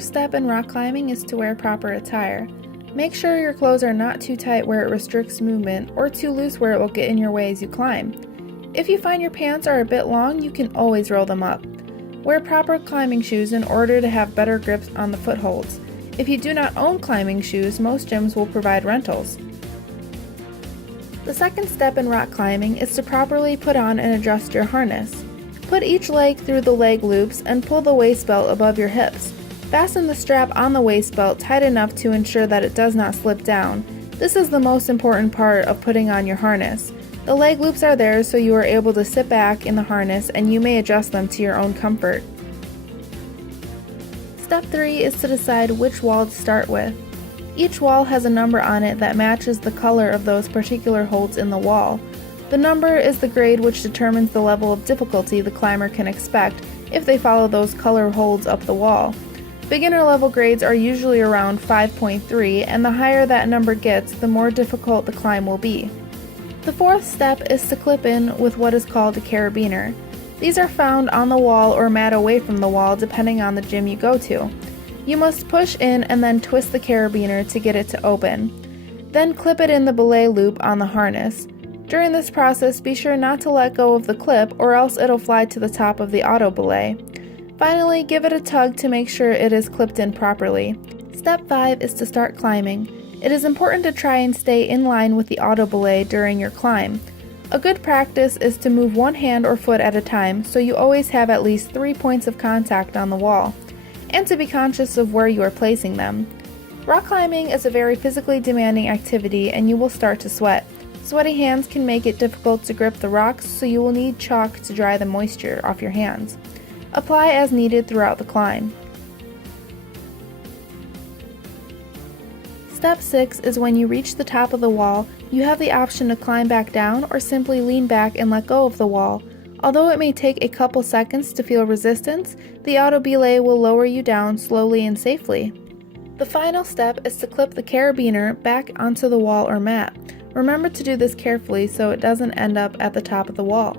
first step in rock climbing is to wear proper attire. Make sure your clothes are not too tight where it restricts movement or too loose where it will get in your way as you climb. If you find your pants are a bit long, you can always roll them up. Wear proper climbing shoes in order to have better grips on the footholds. If you do not own climbing shoes, most gyms will provide rentals. The second step in rock climbing is to properly put on and adjust your harness. Put each leg through the leg loops and pull the waist belt above your hips. Fasten the strap on the waist belt tight enough to ensure that it does not slip down. This is the most important part of putting on your harness. The leg loops are there so you are able to sit back in the harness and you may adjust them to your own comfort. Step 3 is to decide which wall to start with. Each wall has a number on it that matches the color of those particular holds in the wall. The number is the grade which determines the level of difficulty the climber can expect if they follow those color holds up the wall. Beginner level grades are usually around 5.3, and the higher that number gets, the more difficult the climb will be. The fourth step is to clip in with what is called a carabiner. These are found on the wall or mat away from the wall depending on the gym you go to. You must push in and then twist the carabiner to get it to open. Then clip it in the belay loop on the harness. During this process, be sure not to let go of the clip or else it'll fly to the top of the auto belay. Finally, give it a tug to make sure it is clipped in properly. Step 5 is to start climbing. It is important to try and stay in line with the auto belay during your climb. A good practice is to move one hand or foot at a time so you always have at least 3 points of contact on the wall, and to be conscious of where you are placing them. Rock climbing is a very physically demanding activity and you will start to sweat. Sweaty hands can make it difficult to grip the rocks, so you will need chalk to dry the moisture off your hands. Apply as needed throughout the climb. Step 6 is when you reach the top of the wall, you have the option to climb back down or simply lean back and let go of the wall. Although it may take a couple seconds to feel resistance, the auto belay will lower you down slowly and safely. The final step is to clip the carabiner back onto the wall or mat. Remember to do this carefully so it doesn't end up at the top of the wall.